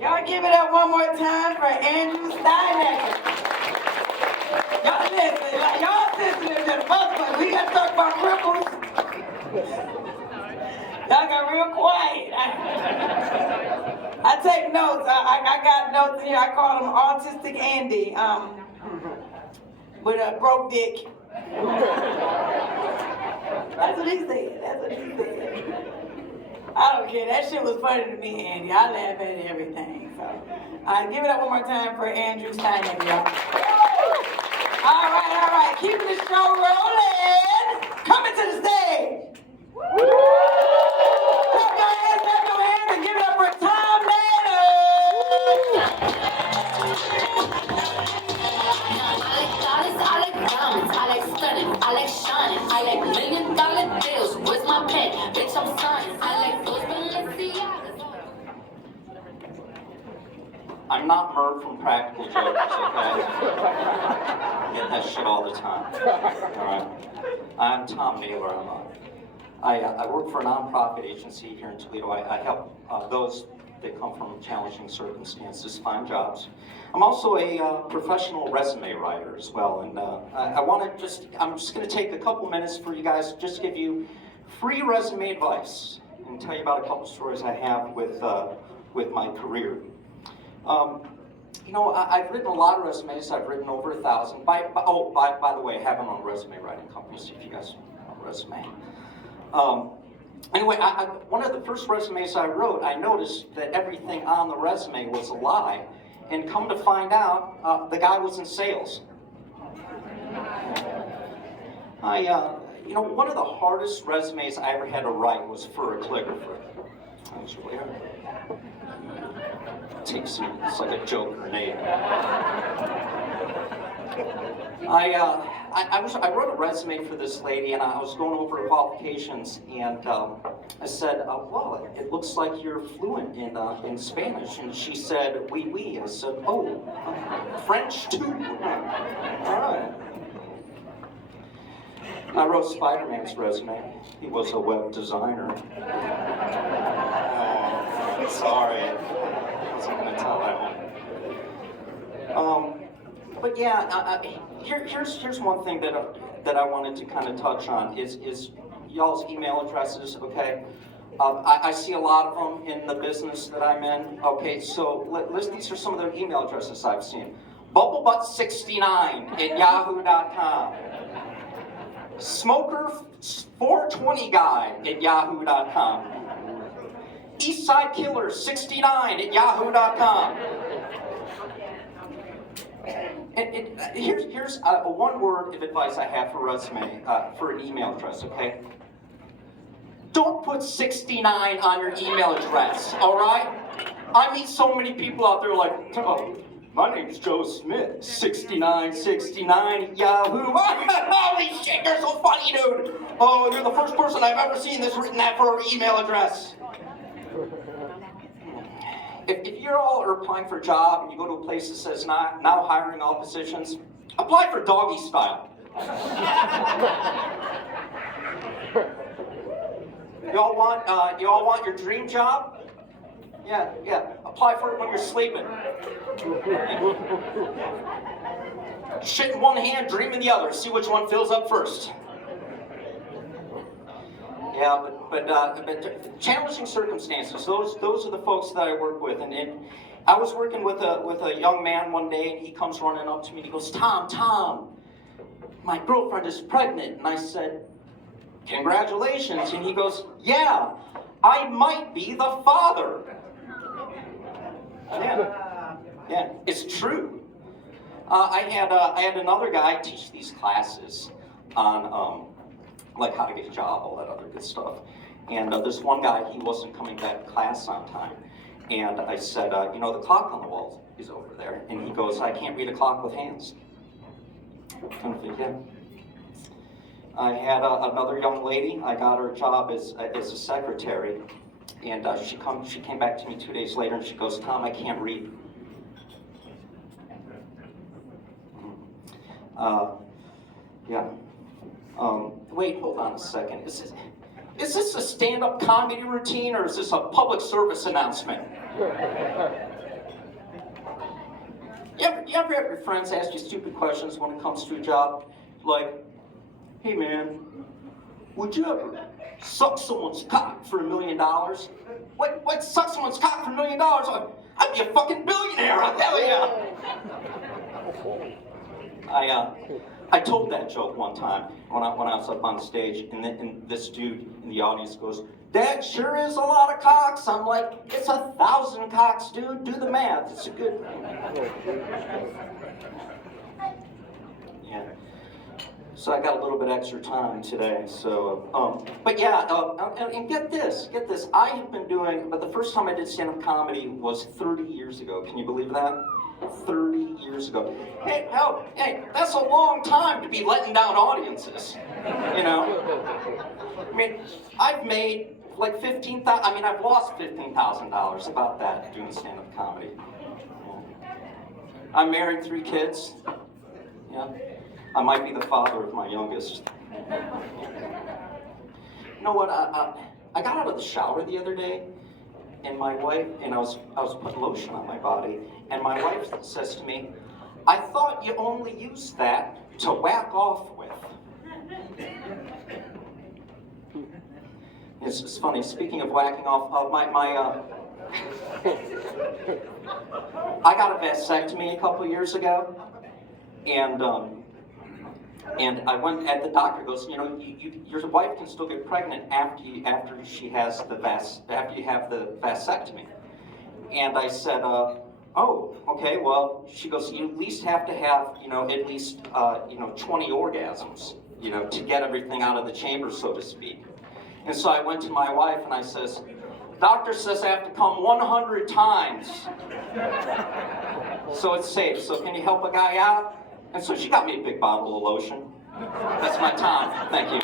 Y'all give it up one more time for Andrew Steinegger. Y'all listen, like y'all listening to the first one. We got to talk about cripples. Y'all got real quiet. I take notes. I got notes here. I call him Autistic Andy. With a broke dick. That's what he said. That's what he said. I don't care. That shit was funny to me, Andy. I laugh at everything. So, give it up one more time for Andrew Steinegger, y'all. All right. Keeping the show rolling. Coming to the stage. Clap your hands, and give it up for Tom Manor. I like diamonds, I like stunning, I like shining, I like $1 million deals. Where's my pen? Bitch, I'm signing. I like those Balenciagas. I'm not Murph from Practical Jokers, okay? I get that shit all the time. All right. I'm Tom Naylor. I work for a nonprofit agency here in Toledo. I help those that come from challenging circumstances find jobs. I'm also a professional resume writer as well, and I'm just going to take a couple minutes for you guys to just give you free resume advice and tell you about a couple stories I have with my career. I've written a lot of resumes. I've written over 1,000. By the way, I have my own resume writing company, so if you guys want a resume. Anyway, one of the first resumes I wrote, I noticed that everything on the resume was a lie, and come to find out, the guy was in sales. One of the hardest resumes I ever had to write was for a calligrapher. That was really hard. It's like a joke grenade. I wrote a resume for this lady, and I was going over her qualifications, and I said, well, it looks like you're fluent in Spanish. And she said, oui, oui. I said, oh, French too. All right. I wrote Spider-Man's resume. He was a web designer. Sorry, I wasn't going to tell that one. But yeah, here's one thing that I wanted to kind of touch on is y'all's email addresses. Okay, I see a lot of them in the business that I'm in. Okay, so these are some of the email addresses I've seen: bubblebutt69@yahoo.com, smoker420guy@yahoo.com, eastsidekiller69@yahoo.com. And here's one word of advice I have for resume, for an email address, okay? Don't put 69 on your email address, all right? I meet so many people out there like, oh, my name's Joe Smith, 6969 Yahoo. Holy shit, you're so funny, dude. Oh, you're the first person I've ever seen that's written that for an email address. If you're all are applying for a job and you go to a place that says now hiring all positions, apply for doggy style. Y'all want your dream job? Yeah. Apply for it when you're sleeping. Shit in one hand, dream in the other. See which one fills up first. Yeah, but challenging circumstances. Those are the folks that I work with, and I was working with a young man one day, and he comes running up to me and he goes, Tom, my girlfriend is pregnant, and I said, congratulations, and he goes, yeah, I might be the father. Yeah, it's true. I had another guy teach these classes on like how to get a job, all that other good stuff. And this one guy, he wasn't coming back to class on time. And I said, the clock on the wall is over there. And he goes, I can't read a clock with hands. Couldn't think, yeah. I had another young lady. I got her a job as a secretary. And she came back to me 2 days later and she goes, Tom, I can't read. Yeah. Wait, hold on a second. Is this a stand-up comedy routine or is this a public service announcement? You ever have your friends ask you stupid questions when it comes to a job? Like, hey man, would you ever suck someone's cock for $1 million? What suck someone's cock for $1 million? I'd be a fucking billionaire, hell yeah! I told that joke one time when I was up on stage, and this dude in the audience goes, "That sure is a lot of cocks." I'm like, "It's 1,000 cocks, dude. Do the math. It's a good." Yeah. So I got a little bit extra time today. So, but yeah, and get this. I have been doing, but the first time I did stand-up comedy was 30 years ago. Can you believe that? 30 years ago. Hey, that's a long time to be letting down audiences. You know? I mean, I've made like I've lost $15,000 about that doing stand-up comedy. Yeah. I'm married, 3 kids. Yeah. I might be the father of my youngest. You know what? I got out of the shower the other day, and my wife, and I was putting lotion on my body, and my wife says to me, "I thought you only used that to whack off with." It's funny. Speaking of whacking off, I got a vasectomy a couple years ago, and I went, and the doctor goes, "You know, your wife can still get pregnant after you have the vasectomy." And I said, "Oh, okay. Well," she goes, "You at least have to have, at least 20 orgasms, to get everything out of the chamber, so to speak." And so I went to my wife and I says, "Doctor says I have to come 100 times, so it's safe. So can you help a guy out?" And so she got me a big bottle of lotion. That's my time. Thank you.